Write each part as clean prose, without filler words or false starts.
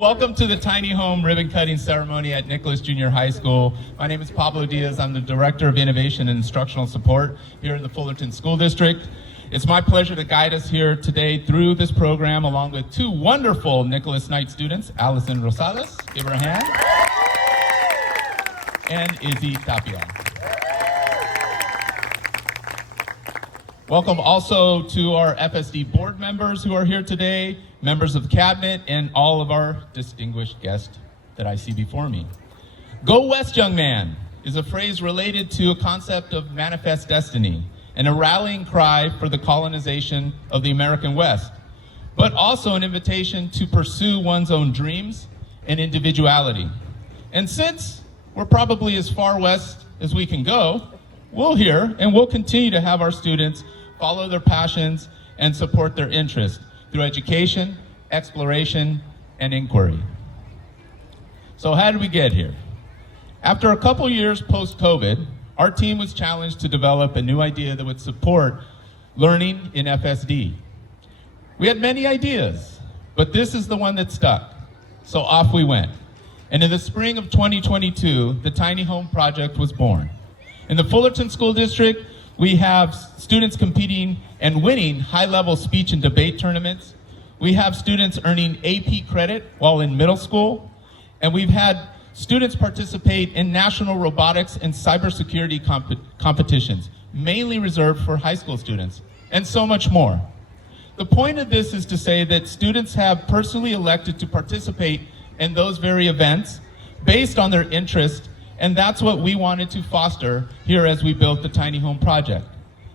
Welcome to the Tiny Home ribbon cutting ceremony at Nicholas Junior High School. My name is Pablo Diaz. I'm the Director of Innovation and Instructional Support here in the Fullerton School District. It's my pleasure to guide us here today through this program along with two wonderful Nicholas Knight students, Allison Rosales, give her a hand, and Izzy Tapia. Welcome also to our FSD board members who are here today, members of the cabinet, and all of our distinguished guests that I see before me. Go West, young man is a phrase related to a concept of manifest destiny and a rallying cry for the colonization of the American West, but also an invitation to pursue one's own dreams and individuality. And since we're probably as far west as we can go, we'll continue to have our students follow their passions and support their interests through education, exploration, and inquiry. So how did we get here? After a couple years post-COVID, our team was challenged to develop a new idea that would support learning in FSD. We had many ideas, but this is the one that stuck. So off we went. And in the spring of 2022, the Tiny Home Project was born. In the Fullerton School District, we have students competing and winning high-level speech and debate tournaments. We have students earning AP credit while in middle school. And we've had students participate in national robotics and cybersecurity competitions, mainly reserved for high school students, and so much more. The point of this is to say that students have personally elected to participate in those very events based on their interest. And that's what we wanted to foster here as we built the Tiny Home Project,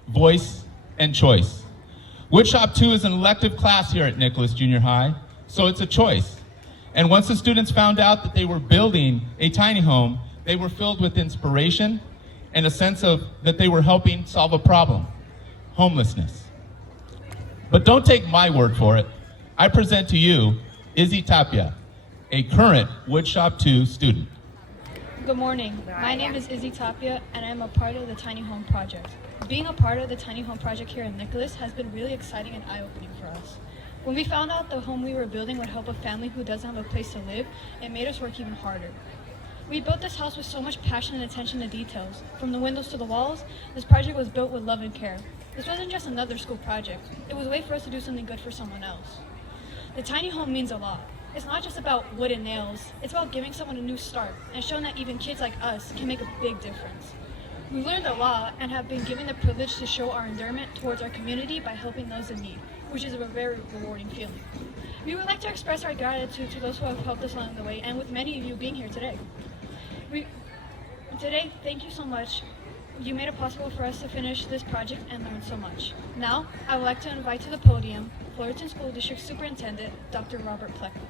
voice and choice. Woodshop 2 is an elective class here at Nicholas Junior High, so it's a choice. And once the students found out that they were building a tiny home, they were filled with inspiration and a sense of that they were helping solve a problem, homelessness. But don't take my word for it. I present to you Izzy Tapia, a current Woodshop 2 student. Good morning. My name is Izzy Tapia, and I'm a part of the Tiny Home Project. Being a part of the Tiny Home Project here in Nicholas has been really exciting and eye-opening for us. When we found out the home we were building would help a family who doesn't have a place to live, it made us work even harder. We built this house with so much passion and attention to details. From the windows to the walls, this project was built with love and care. This wasn't just another school project. It was a way for us to do something good for someone else. The tiny home means a lot. It's not just about wood and nails, it's about giving someone a new start and showing that even kids like us can make a big difference. We've learned a lot and have been given the privilege to show our endearment towards our community by helping those in need, which is a very rewarding feeling. We would like to express our gratitude to those who have helped us along the way, and with many of you being here today. Today, thank you so much. You made it possible for us to finish this project and learn so much. Now, I would like to invite to the podium Fullerton School District Superintendent, Dr. Robert Pleckman.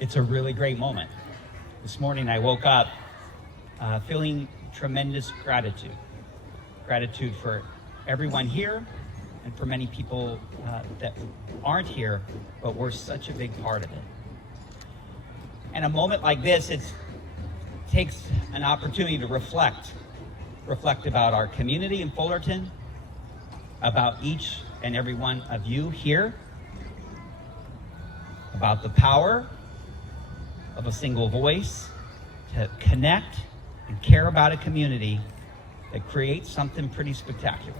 It's a really great moment. This morning I woke up feeling tremendous gratitude. Gratitude for everyone here and for many people that aren't here, but were such a big part of it. And a moment like this, it takes an opportunity to reflect about our community in Fullerton, about each and every one of you here, about the power of a single voice to connect and care about a community that creates something pretty spectacular.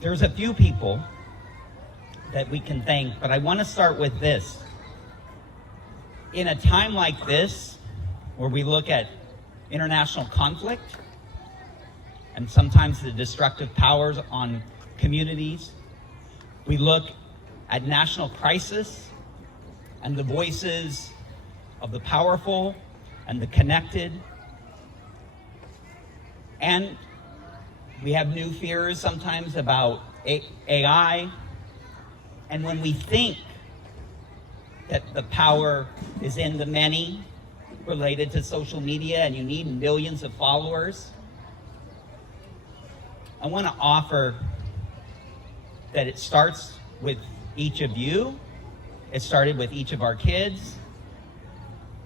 There's a few people that we can thank, but I want to start with this. In a time like this, where we look at international conflict and sometimes the destructive powers on communities, we look at national crisis and the voices of the powerful and the connected. And we have new fears sometimes about AI. And when we think that the power is in the many related to social media and you need millions of followers, I want to offer that it starts with each of you. It started with each of our kids.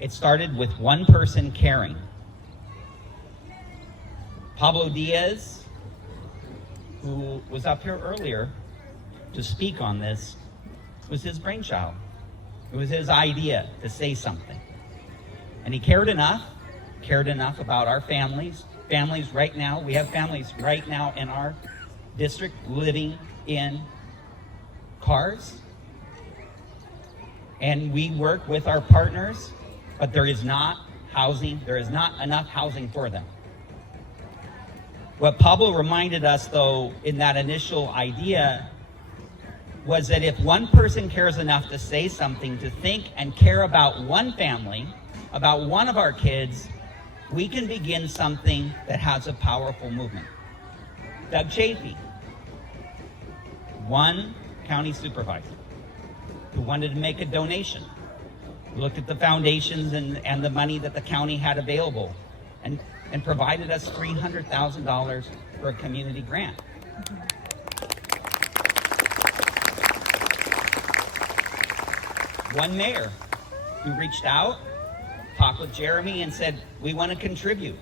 It started with one person caring. Pablo Diaz, who was up here earlier, to speak on this was his brainchild. It was his idea to say something. And he cared enough about our families. Families right now, we have families right now in our district living in cars. And we work with our partners, but there is not housing, there is not enough housing for them. What Pablo reminded us, though, in that initial idea was that if one person cares enough to say something, to think and care about one family, about one of our kids, we can begin something that has a powerful movement. Doug Chafee, one county supervisor who wanted to make a donation, looked at the foundations and the money that the county had available, and provided us $300,000 for a community grant. One mayor who reached out, talked with Jeremy and said, we want to contribute,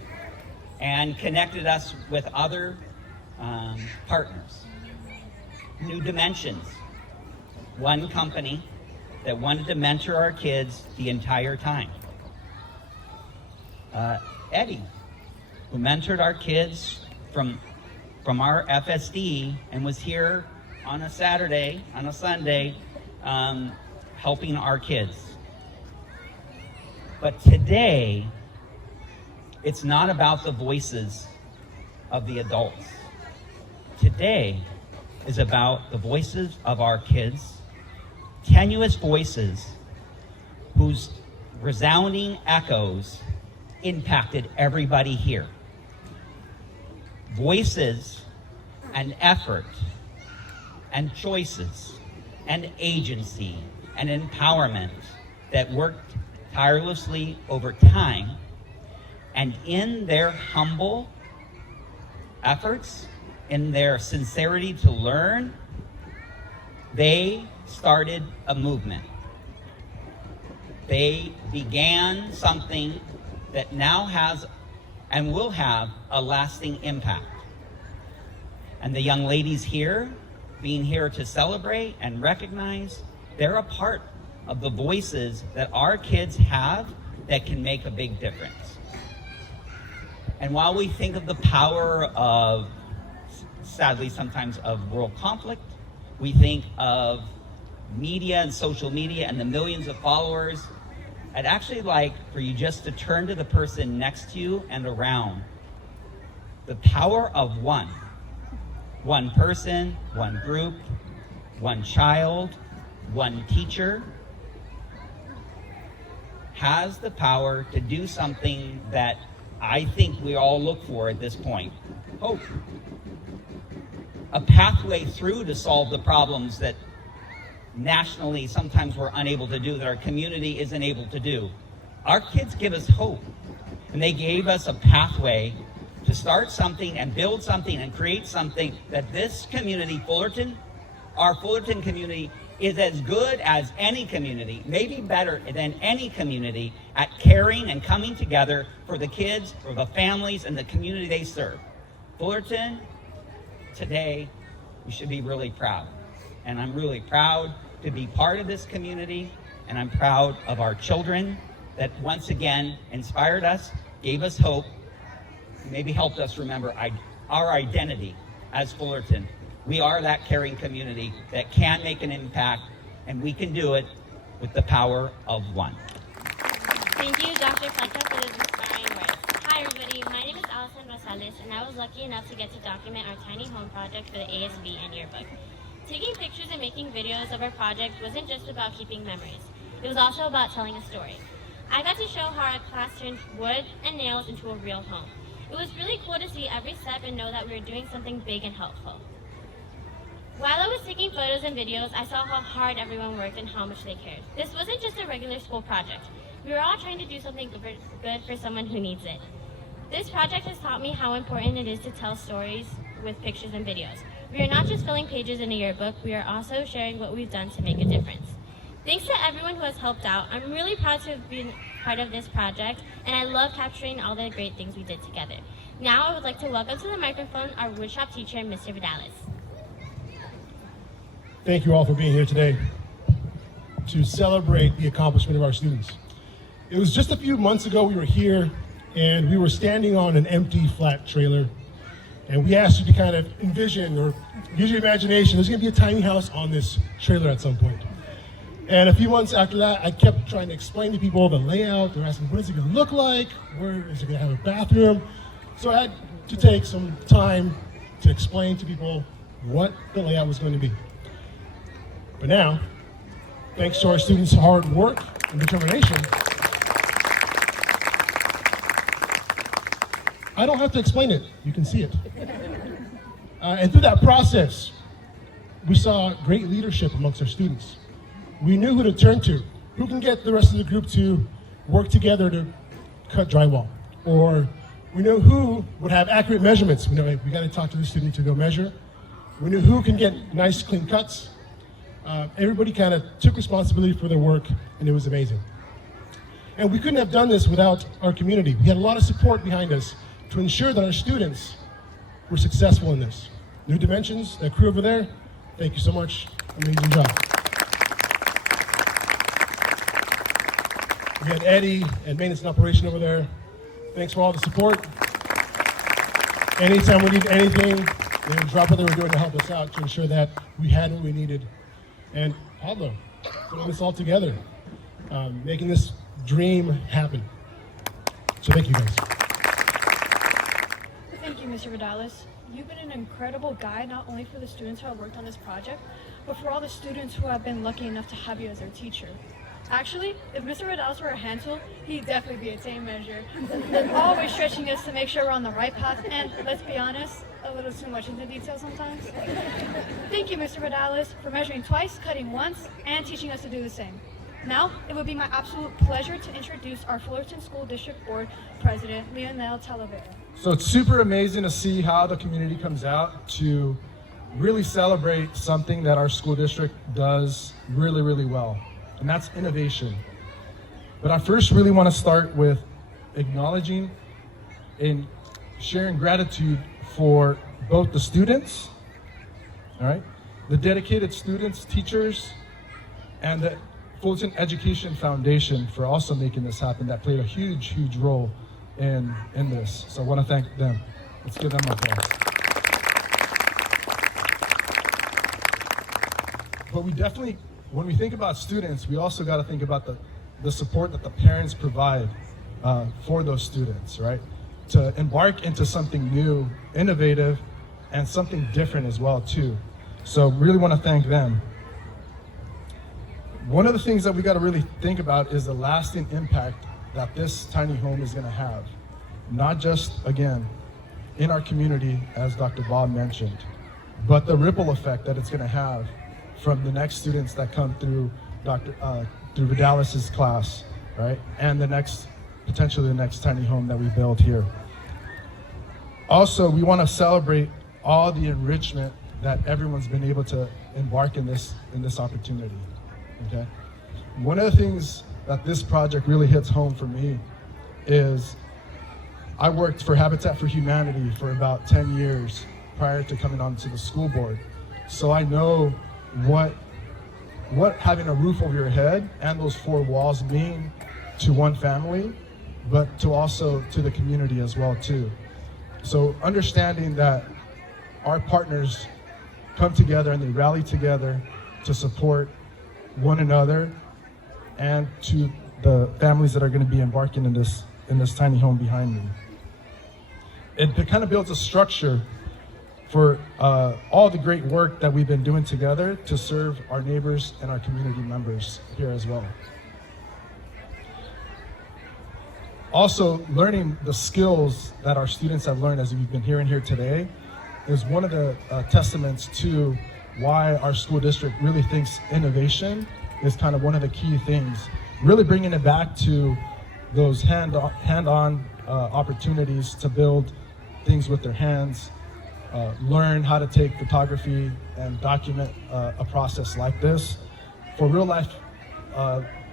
and connected us with other partners. New Dimensions, one company that wanted to mentor our kids the entire time. Eddie, who mentored our kids from our FSD and was here on a Saturday, on a Sunday, helping our kids. But today, it's not about the voices of the adults. Today is about the voices of our kids, tenuous voices whose resounding echoes impacted everybody here. Voices and effort and choices and agency and empowerment that worked tirelessly over time, and in their humble efforts, in their sincerity to learn, they started a movement. They began something that now has and will have a lasting impact. And the young ladies here, being here to celebrate and recognize, they're a part of the voices that our kids have that can make a big difference. And while we think of the power of, sadly sometimes, of world conflict, we think of media and social media and the millions of followers, I'd actually like for you just to turn to the person next to you and around. The power of one person, one group, one child, one teacher has the power to do something that I think we all look for at this point: hope. A pathway through to solve the problems that nationally sometimes we're unable to do, that our community isn't able to do. Our kids give us hope, and they gave us a pathway to start something and build something and create something that this community, Fullerton, our Fullerton community, is as good as any community, maybe better than any community, at caring and coming together for the kids, for the families, and the community they serve. Fullerton, today, we should be really proud. And I'm really proud to be part of this community, and I'm proud of our children that once again inspired us, gave us hope, maybe helped us remember our identity as Fullerton. We are that caring community that can make an impact, and we can do it with the power of one. Thank you, Dr. Flecha, for those inspiring words. Hi, everybody. My name is Alison Rosales, and I was lucky enough to get to document our tiny home project for the ASB and yearbook. Taking pictures and making videos of our project wasn't just about keeping memories. It was also about telling a story. I got to show how our class turned wood and nails into a real home. It was really cool to see every step and know that we were doing something big and helpful. While I was taking photos and videos, I saw how hard everyone worked and how much they cared. This wasn't just a regular school project. We were all trying to do something good for someone who needs it. This project has taught me how important it is to tell stories with pictures and videos. We are not just filling pages in a yearbook, we are also sharing what we've done to make a difference. Thanks to everyone who has helped out. I'm really proud to have been part of this project, and I love capturing all the great things we did together. Now I would like to welcome to the microphone our woodshop teacher, Mr. Vidalis. thank you all for being here today to celebrate the accomplishment of our students. It was just a few months ago we were here and we were standing on an empty flat trailer, and we asked you to kind of envision or use your imagination. There's going to be a tiny house on this trailer at some point. And a few months after that, I kept trying to explain to people the layout. They're asking, what is it going to look like? Where is it going to have a bathroom? So I had to take some time to explain to people what the layout was going to be. But now, thanks to our students' hard work and determination, I don't have to explain it. You can see it. And through that process, we saw great leadership amongst our students. We knew who to turn to. Who can get the rest of the group to work together to cut drywall? Or we knew who would have accurate measurements. We know, hey, we got to talk to the student to go measure. We knew who can get nice, clean cuts. Everybody kind of took responsibility for their work, and it was amazing. And we couldn't have done this without our community. We had a lot of support behind us to ensure that our students were successful in this. New Dimensions, that crew over there, thank you so much. Amazing job. We had Eddie and Maintenance and Operation over there. Thanks for all the support. Anytime we need anything, they would drop what they were doing to help us out to ensure that we had what we needed. And Pablo, putting this all together, making this dream happen. So thank you guys. Thank you, Mr. Vidalis. You've been an incredible guide, not only for the students who have worked on this project, but for all the students who have been lucky enough to have you as their teacher. Actually, if Mr. Vidalis were a hand tool, he'd definitely be a tape measure. Always stretching us to make sure we're on the right path, and let's be honest, a little too much into detail sometimes. Thank you, Mr. Vidalis, for measuring twice, cutting once, and teaching us to do the same. Now, it would be my absolute pleasure to introduce our Fullerton School District Board President, Leonel Talavera. So it's super amazing to see how the community comes out to really celebrate something that our school district does really, really well, and that's innovation. But I first really want to start with acknowledging and sharing gratitude for both the students, all right, the dedicated students, teachers, and the Fullerton Education Foundation for also making this happen. That played a huge, huge role in this. So I want to thank them. Let's give them applause. But we definitely, when we think about students, we also got to think about the support that the parents provide for those students, right? To embark into something new, innovative, and something different as well too. So really want to thank them. One of the things that we got to really think about is the lasting impact that this tiny home is going to have. Not just, again, in our community, as Dr. Bob mentioned, but the ripple effect that it's going to have from the next students that come through through Vidalis's class, right? And potentially the next tiny home that we build here. Also, we want to celebrate all the enrichment that everyone's been able to embark in this opportunity. Okay. One of the things that this project really hits home for me is I worked for Habitat for Humanity for about 10 years prior to coming onto the school board. So I know what having a roof over your head and those four walls mean to one family, but to also to the community as well too. So understanding that our partners come together and they rally together to support one another and to the families that are going to be embarking in this tiny home behind me. It kind of builds a structure for all the great work that we've been doing together to serve our neighbors and our community members here as well. Also, learning the skills that our students have learned, as we've been hearing here today, is one of the testaments to why our school district really thinks innovation is kind of one of the key things. Really bringing it back to those hand-on opportunities to build things with their hands, learn how to take photography and document a process like this for real-life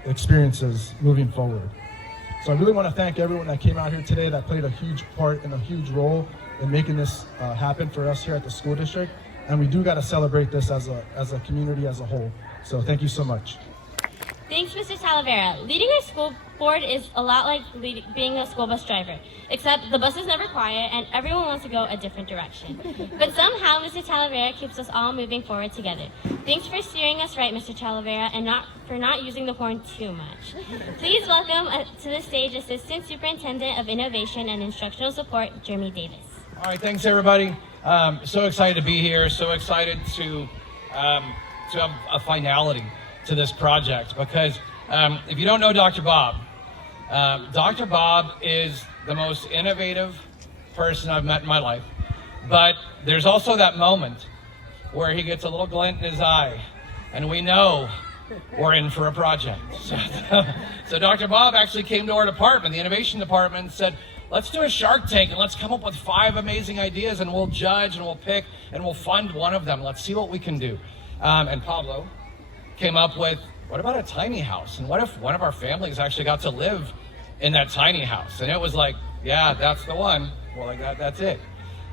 experiences moving forward. So I really want to thank everyone that came out here today that played a huge part and a huge role in making this happen for us here at the school district. and we do got to celebrate this as a community as a whole. So thank you so much. Thanks, Mr. Talavera. Leading a school board is a lot like being a school bus driver, except the bus is never quiet and everyone wants to go a different direction. But somehow, Mr. Talavera keeps us all moving forward together. Thanks for steering us right, Mr. Talavera, and for not using the horn too much. Please welcome to the stage Assistant Superintendent of Innovation and Instructional Support, Jeremy Davis. All right, thanks everybody. So excited to be here. So excited to have a finality to this project, because if you don't know Dr. Bob is the most innovative person I've met in my life. But there's also that moment where he gets a little glint in his eye, and we know we're in for a project. So Dr. Bob actually came to our department, the innovation department, and said, let's do a Shark Tank and let's come up with 5 amazing ideas, and we'll judge and we'll pick and we'll fund one of them. Let's see what we can do. And Pablo came up with, what about a tiny house? And what if one of our families actually got to live in that tiny house? And it was like, yeah, that's the one. Well, like that's it.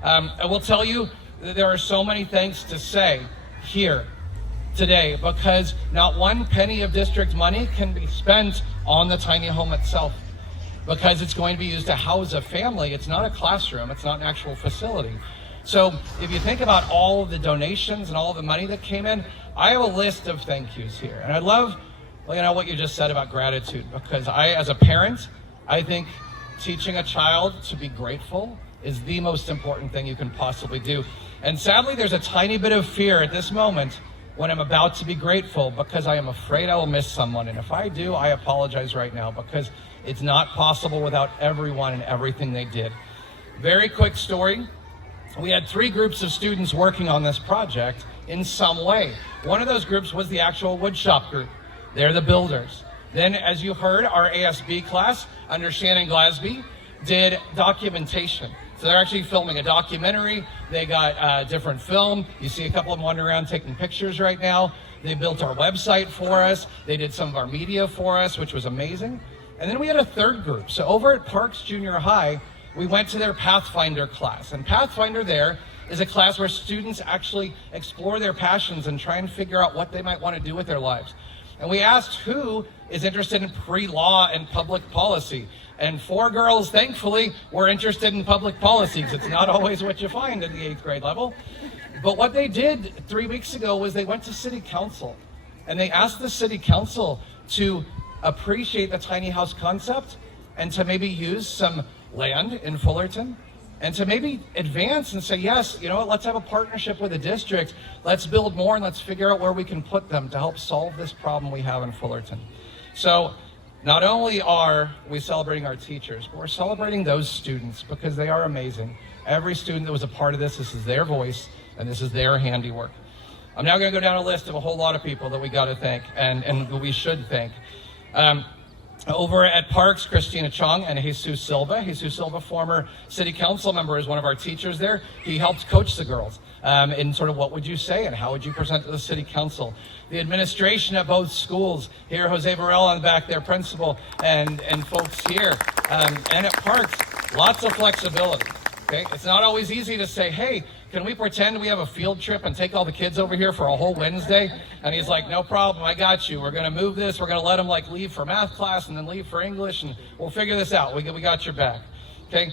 I will tell you that there are so many things to say here today, because not one penny of district money can be spent on the tiny home itself, because it's going to be used to house a family. It's not a classroom. It's not an actual facility. So if you think about all of the donations and all of the money that came in, I have a list of thank yous here. And I love, what you just said about gratitude, because as a parent, I think teaching a child to be grateful is the most important thing you can possibly do. And sadly, there's a tiny bit of fear at this moment when I'm about to be grateful, because I am afraid I will miss someone. And if I do, I apologize right now, because it's not possible without everyone and everything they did. Very quick story. We had 3 groups of students working on this project in some way. One of those groups was the actual woodshop group. They're the builders. Then, as you heard, our ASB class under Shannon Glasby did documentation. So they're actually filming a documentary. They got different film. You see a couple of them wandering around taking pictures right now. They built our website for us. They did some of our media for us, which was amazing. And then we had a 3rd group. So over at Parks Junior High, we went to their Pathfinder class. And Pathfinder there is a class where students actually explore their passions and try and figure out what they might want to do with their lives. And we asked who is interested in pre-law and public policy. And 4 girls, thankfully, were interested in public policies. It's not always what you find at the 8th grade level. But what they did 3 weeks ago was they went to city council. And they asked the city council to appreciate the tiny house concept and to maybe use some land in Fullerton and to maybe advance and say, yes, let's have a partnership with the district. Let's build more and let's figure out where we can put them to help solve this problem we have in Fullerton. So not only are we celebrating our teachers, but we're celebrating those students, because they are amazing. Every student that was a part of this is their voice and this is their handiwork. I'm now going to go down a list of a whole lot of people that we got to thank and we should thank. Over at Parks, Christina Chong and Jesus Silva. Jesus Silva, former city council member, is one of our teachers there. He helped coach the girls in sort of what would you say and how would you present to the city council. The administration at both schools, here Jose Varela on the back, their principal, and folks here. And at Parks, lots of flexibility. Okay, it's not always easy to say, hey, can we pretend we have a field trip and take all the kids over here for a whole Wednesday? And he's like, no problem, I got you. We're going to move this. We're going to let them leave for math class and then leave for English, and we'll figure this out. We got your back. Okay,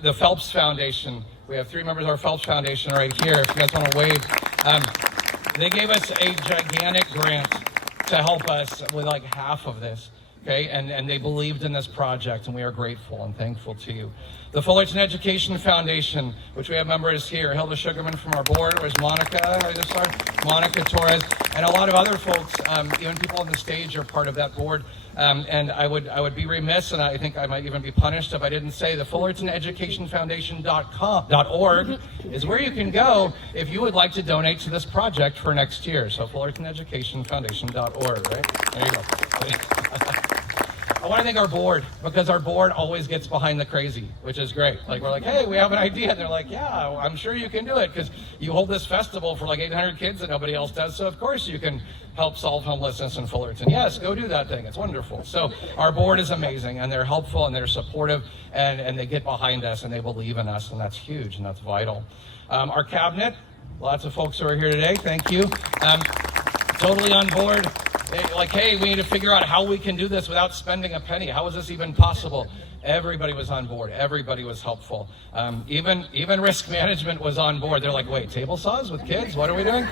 the Phelps Foundation. We have 3 members of our Phelps Foundation right here. If you guys want to wave, they gave us a gigantic grant to help us with half of this. Okay, and they believed in this project, and we are grateful and thankful to you. The Fullerton Education Foundation, which we have members here, Hilda Sugarman from our board, where's Monica? Monica Torres, and a lot of other folks, even people on the stage are part of that board. And I would be remiss, and I think I might even be punished if I didn't say the FullertonEducationFoundation.org is where you can go if you would like to donate to this project for next year. So FullertonEducationFoundation.org, right? There you go. I want to thank our board, because our board always gets behind the crazy, which is great. We're like, hey, we have an idea. And they're like, yeah, I'm sure you can do it, because you hold this festival for 800 kids that nobody else does. So of course you can help solve homelessness in Fullerton. Yes, go do that thing. It's wonderful. So our board is amazing, and they're helpful and they're supportive, and they get behind us and they believe in us, and that's huge and that's vital. Our cabinet, Lots of folks who are here today. Thank you. Totally on board. Like, hey, we need to figure out how we can do this without spending a penny. How is this even possible? Everybody was on board. Everybody was helpful. Even risk management was on board. They're like, wait, table saws with kids? What are we doing?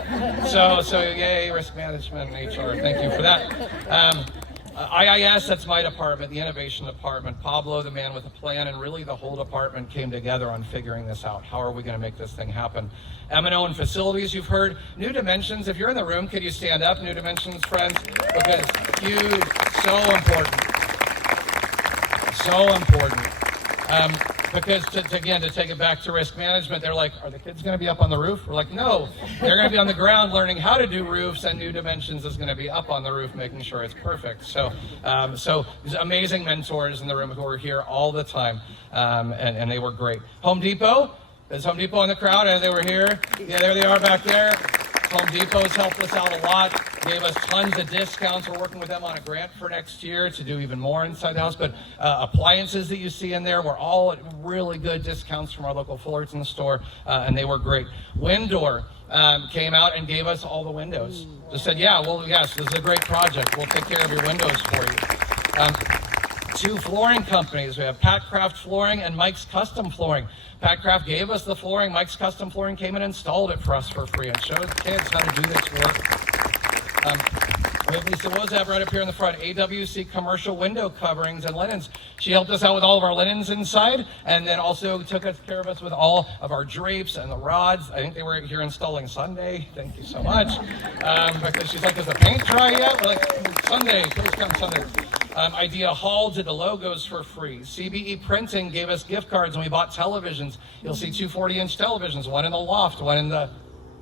So yay, risk management and HR. Thank you for that. IIS, that's my department, the innovation department. Pablo, the man with a plan, and really the whole department came together on figuring this out. How are we going to make this thing happen? M&O and facilities, you've heard. New Dimensions, if you're in the room, could you stand up, New Dimensions friends? Because huge, so important. So important. Because to take it back to risk management, they're like, are the kids going to be up on the roof? We're like, no, they're going to be on the ground learning how to do roofs, and New Dimensions is going to be up on the roof making sure it's perfect. So these amazing mentors in the room who are here all the time, and they were great. Home Depot, is Home Depot in the crowd? And they were here. Yeah, there they are back there. Home Depot's helped us out a lot, gave us tons of discounts. We're working with them on a grant for next year to do even more inside the house. But appliances that you see in there were all at really good discounts from our local Fullerton store, and they were great. Windor came out and gave us all the windows. Just said, yeah, well, yes, this is a great project. We'll take care of your windows for you. Two flooring companies. We have Patcraft Flooring and Mike's Custom Flooring. Patcraft gave us the flooring. Mike's Custom Flooring came and installed it for us for free and showed the kids how to do this work. We have Lisa Wozab right up here in the front. AWC Commercial Window Coverings and Linens. She helped us out with all of our linens inside, and then also took care of us with all of our drapes and the rods. I think they were here installing Sunday. Thank you so much. Because she's like, is the paint dry yet? We're like, Sunday, please come Sunday. Idea Hall did the logos for free. CBE Printing gave us gift cards and we bought televisions. You'll see two 40-inch televisions, one in the loft, one in the,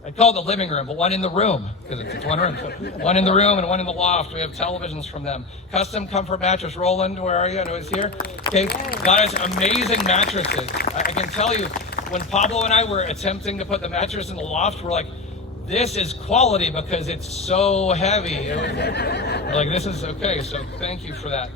I'd call it the living room, but one in the room, because it's one room. So one in the room and one in the loft. We have televisions from them. Custom Comfort Mattress. Roland, where are you? I know he's here. Okay, got us amazing mattresses. I can tell you, when Pablo and I were attempting to put the mattress in the loft, we're like, this is quality because it's so heavy. We're like, this is okay, so thank you for that.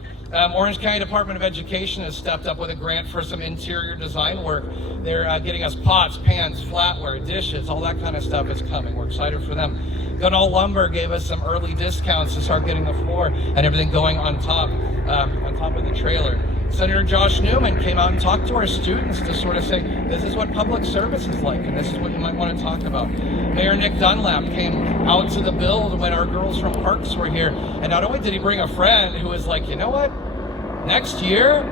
Orange County Department of Education has stepped up with a grant for some interior design work. They're getting us pots, pans, flatware, dishes, all that kind of stuff is coming. We're excited for them. Gunall Lumber gave us some early discounts to start getting the floor and everything going on top of the trailer. Senator Josh Newman came out and talked to our students to sort of say, this is what public service is like, and this is what you might want to talk about. Mayor Nick Dunlap came out to the build when our girls from Parks were here, and not only did he bring a friend who was like, you know what, next year,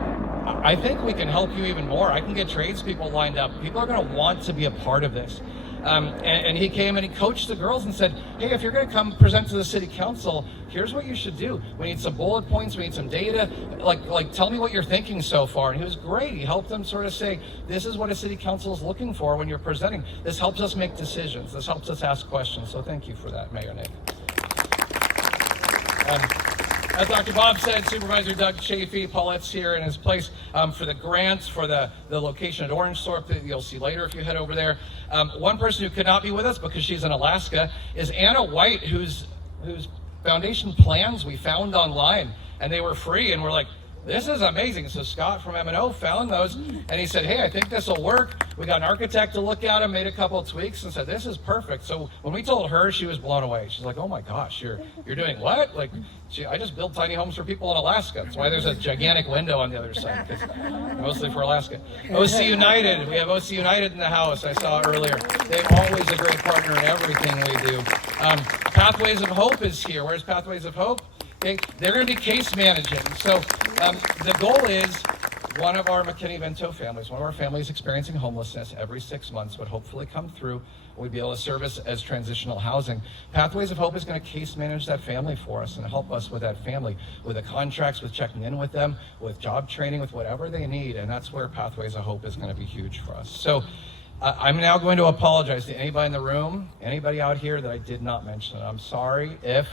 I think we can help you even more. I can get tradespeople lined up. People are going to want to be a part of this. And he came and he coached the girls and said, hey, if you're going to come present to the city council, here's what you should do. We need some bullet points. We need some data. Like tell me what you're thinking so far. And he was great. He helped them sort of say, this is what a city council is looking for when you're presenting. This helps us make decisions. This helps us ask questions. So thank you for that, Mayor Nick. As Dr. Bob said, Supervisor Doug Chafee, Paulette's here in his place for the grants for the location at Orange Thorpe that you'll see later if you head over there. One person who could not be with us because she's in Alaska is Anna White, whose foundation plans we found online, and they were free, and we're like, this is amazing. So Scott from M&O found those, and he said, hey, I think this will work. We got an architect to look at them, made a couple of tweaks, and said, this is perfect. So when we told her, she was blown away. She's like, oh my gosh, you're doing what? Like, I just built tiny homes for people in Alaska. That's why there's a gigantic window on the other side, mostly for Alaska. OC United, we have OC United in the house, I saw earlier. They're always a great partner in everything we do. Pathways of Hope is here. Where's Pathways of Hope? Okay, they're going to be case managing. So the goal is one of our McKinney-Vento families, one of our families experiencing homelessness every 6 months would hopefully come through. We'd be able to service as transitional housing. Pathways of Hope is going to case manage that family for us and help us with that family, with the contracts, with checking in with them, with job training, with whatever they need. And that's where Pathways of Hope is going to be huge for us. So I'm now going to apologize to anybody in the room, anybody out here that I did not mention. I'm sorry if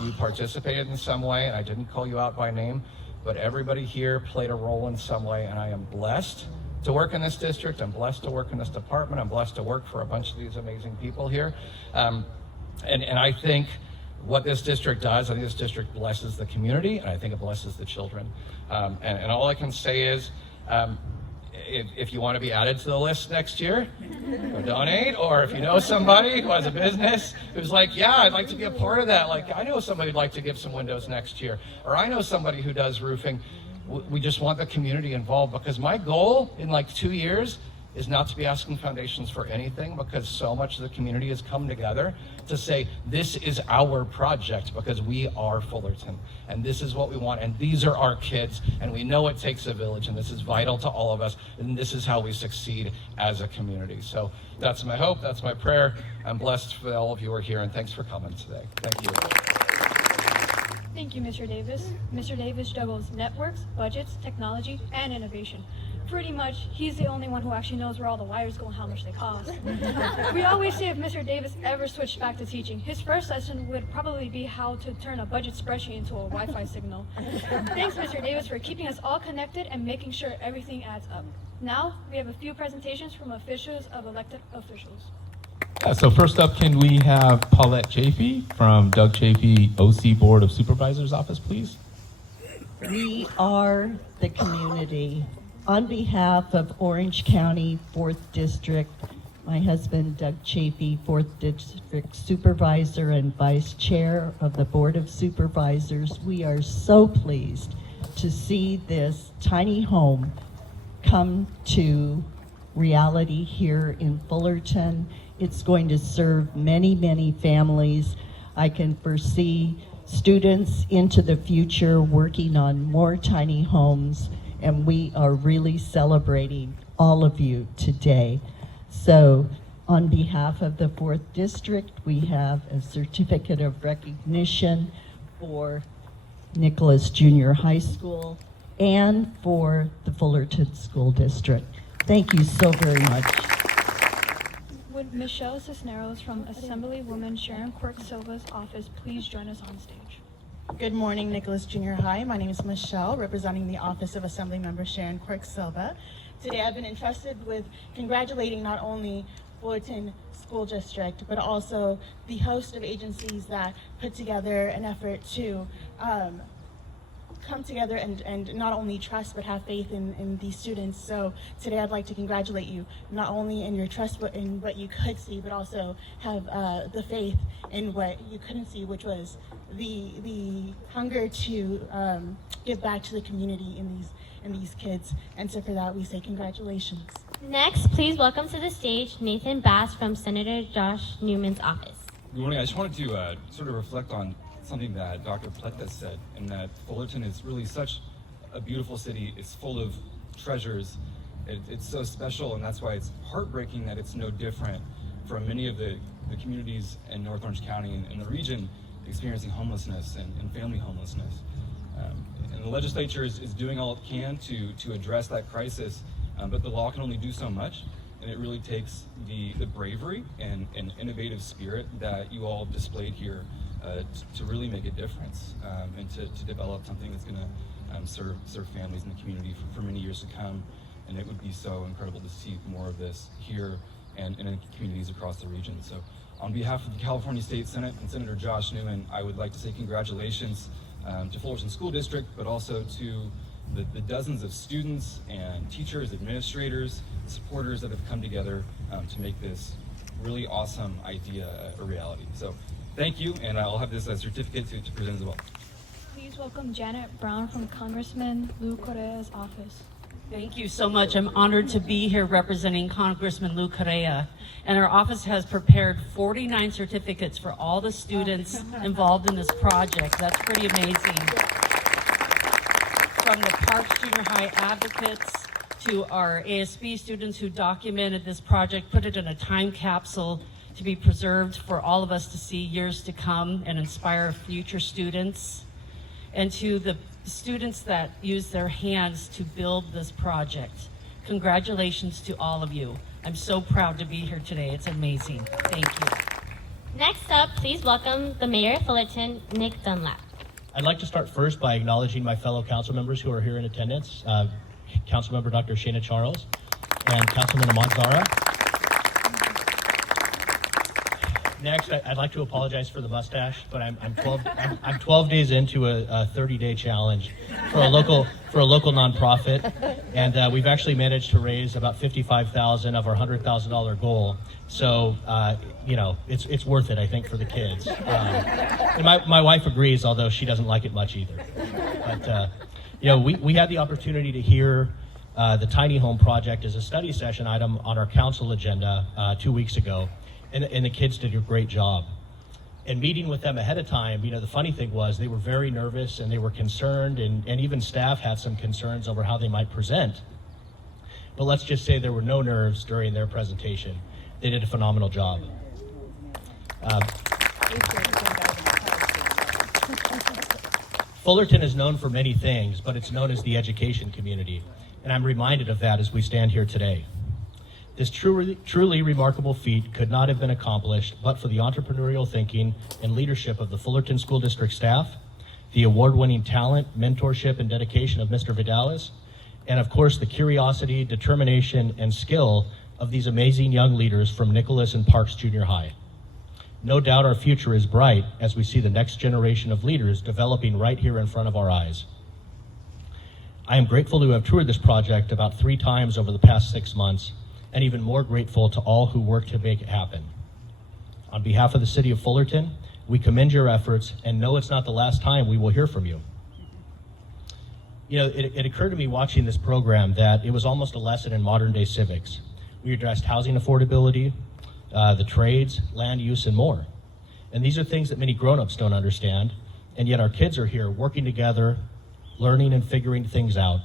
you participated in some way and I didn't call you out by name, but everybody here played a role in some way, and I am blessed to work in this district. I'm blessed to work in this department. I'm blessed to work for a bunch of these amazing people here. And I think what this district does, I think this district blesses the community, and I think it blesses the children. And all I can say is, if you want to be added to the list next year, or donate, or if you know somebody who has a business who's like, yeah, I'd like to be a part of that. Like, I know somebody who'd like to give some windows next year, or I know somebody who does roofing. We just want the community involved, because my goal in like 2 years is not to be asking foundations for anything, because so much of the community has come together to say, this is our project because we are Fullerton, and this is what we want, and these are our kids, and we know it takes a village, and this is vital to all of us, and this is how we succeed as a community. So that's my hope, that's my prayer. I'm blessed for all of you who are here, and thanks for coming today. Thank you. Thank you, Mr. Davis. Mr. Davis juggles networks, budgets, technology, and innovation. Pretty much, he's the only one who actually knows where all the wires go and how much they cost. We always say if Mr. Davis ever switched back to teaching, his first lesson would probably be how to turn a budget spreadsheet into a Wi-Fi signal. Thanks, Mr. Davis, for keeping us all connected and making sure everything adds up. Now, we have a few presentations from officials of elected officials. So first up, can we have Paulette Chafee from Doug Chafee OC Board of Supervisors office, please? We are the community. On behalf of Orange County 4th District, my husband Doug Chafee, 4th District Supervisor and Vice Chair of the Board of Supervisors, we are so pleased to see this tiny home come to reality here in Fullerton. It's going to serve many, many families. I can foresee students into the future working on more tiny homes, and we are really celebrating all of you today. So on behalf of the 4th District, we have a certificate of recognition for Nicholas Junior High School and for the Fullerton School District. Thank you so very much. Would Michelle Cisneros from Assemblywoman Sharon Quirk-Silva's office please join us on stage? Good morning, Nicholas Junior High. My name is Michelle, representing the Office of Assemblymember Sharon Quirk-Silva. Today I've been entrusted with congratulating not only Fullerton School District, but also the host of agencies that put together an effort to come together and not only trust but have faith in these students. So today I'd like to congratulate you not only in your trust but in what you could see, but also have the faith in what you couldn't see, which was the hunger to give back to the community in these kids. And so for that we say congratulations. Next, please welcome to the stage Nathan Bass from Senator Josh Newman's office. Good morning. I just wanted to sort of reflect on something that Dr. Pleta said, and that Fullerton is really such a beautiful city. It's full of treasures. It's so special, and that's why it's heartbreaking that it's no different from many of the communities in North Orange County and the region experiencing homelessness and family homelessness. And the legislature is doing all it can to address that crisis, but the law can only do so much, and it really takes the bravery and innovative spirit that you all displayed here to really make a difference, and to develop something that's going to serve families in the community for many years to come. And it would be so incredible to see more of this here and in communities across the region. So on behalf of the California State Senate and Senator Josh Newman, I would like to say congratulations to Fullerton School District, but also to the dozens of students and teachers, administrators, supporters that have come together to make this really awesome idea a reality. So thank you, and I'll have this certificate to present as well. Please welcome Janet Brown from Congressman Lou Correa's office. Thank you so much. I'm honored to be here representing Congressman Lou Correa. And our office has prepared 49 certificates for all the students involved in this project. That's pretty amazing. From the Parks Junior High advocates to our ASB students who documented this project, put it in a time capsule to be preserved for all of us to see years to come and inspire future students, and to the students that use their hands to build this project. Congratulations to all of you. I'm so proud to be here today. It's amazing. Thank you. Next up, please welcome the Mayor of Fullerton, Nick Dunlap. I'd like to start first by acknowledging my fellow council members who are here in attendance. Councilmember Dr. Shana Charles and Councilman Ahmad Zara. Next, I'd like to apologize for the mustache, but I'm 12 days into a 30-day challenge for a local nonprofit, and we've actually managed to raise about $55,000 of our $100,000 goal. So it's worth it, I think, for the kids. And my wife agrees, although she doesn't like it much either. But we had the opportunity to hear the Tiny Home Project as a study session item on our council agenda 2 weeks ago. And the kids did a great job. And meeting with them ahead of time, the funny thing was they were very nervous and they were concerned, and even staff had some concerns over how they might present. But let's just say there were no nerves during their presentation. They did a phenomenal job. Fullerton is known for many things, but it's known as the education community. And I'm reminded of that as we stand here today. This truly remarkable feat could not have been accomplished but for the entrepreneurial thinking and leadership of the Fullerton School District staff, the award-winning talent, mentorship, and dedication of Mr. Vidales, and of course the curiosity, determination, and skill of these amazing young leaders from Nicholas and Parks Junior High. No doubt our future is bright as we see the next generation of leaders developing right here in front of our eyes. I am grateful to have toured this project about 3 times over the past 6 months, and even more grateful to all who worked to make it happen. On behalf of the City of Fullerton, we commend your efforts and know it's not the last time we will hear from you. It occurred to me watching this program that it was almost a lesson in modern day civics. We addressed housing affordability, the trades, land use, and more. And these are things that many grown-ups don't understand, and yet our kids are here working together, learning and figuring things out.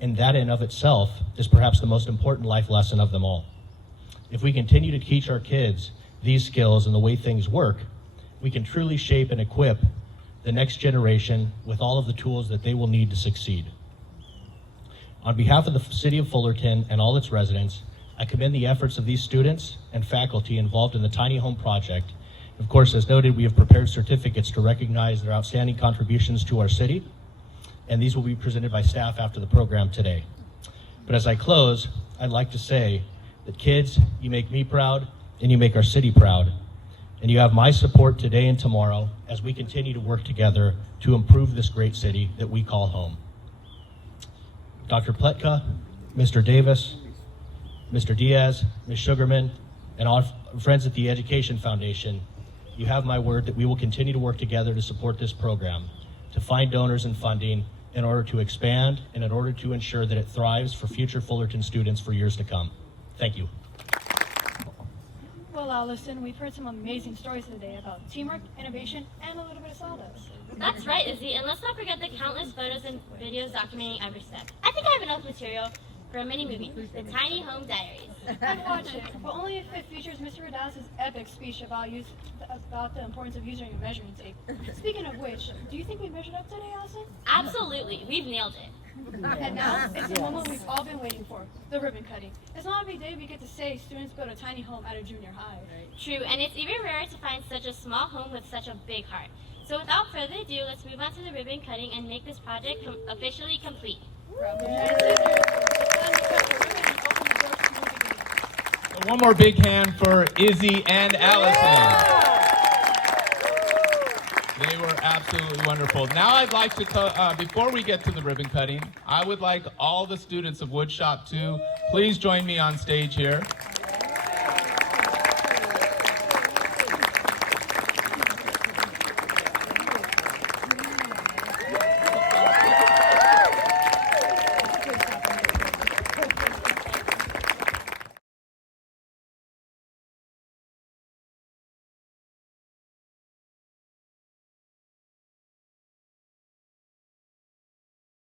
And that in of itself is perhaps the most important life lesson of them all. If we continue to teach our kids these skills and the way things work, we can truly shape and equip the next generation with all of the tools that they will need to succeed. On behalf of the City of Fullerton and all its residents, I commend the efforts of these students and faculty involved in the Tiny Home Project. Of course, as noted, we have prepared certificates to recognize their outstanding contributions to our city, and these will be presented by staff after the program today. But as I close, I'd like to say that kids, you make me proud and you make our city proud. And you have my support today and tomorrow as we continue to work together to improve this great city that we call home. Dr. Pletka, Mr. Davis, Mr. Diaz, Ms. Sugarman, and all friends at the Education Foundation, you have my word that we will continue to work together to support this program, to find donors and funding in order to expand and in order to ensure that it thrives for future Fullerton students for years to come. Thank you. Well, Allison, we've heard some amazing stories today about teamwork, innovation, and a little bit of sawdust. That's right, Izzy, and let's not forget the countless photos and videos documenting every step. I think I have enough material for a mini movie, The Tiny Home Diaries. I'd watch it, but only if it features Mr. Vidal's epic speech about the importance of using a measuring tape. Speaking of which, do you think we measured up today, Allison? Absolutely, we've nailed it. And now, it's the moment we've all been waiting for, the ribbon cutting. It's not every day we get to say students built a tiny home at a junior high. True, and it's even rarer to find such a small home with such a big heart. So without further ado, let's move on to the ribbon cutting and make this project officially complete. One more big hand for Izzy and Allison. They were absolutely wonderful. Now I'd like to, before we get to the ribbon cutting, I would like all the students of Woodshop 2, please join me on stage here.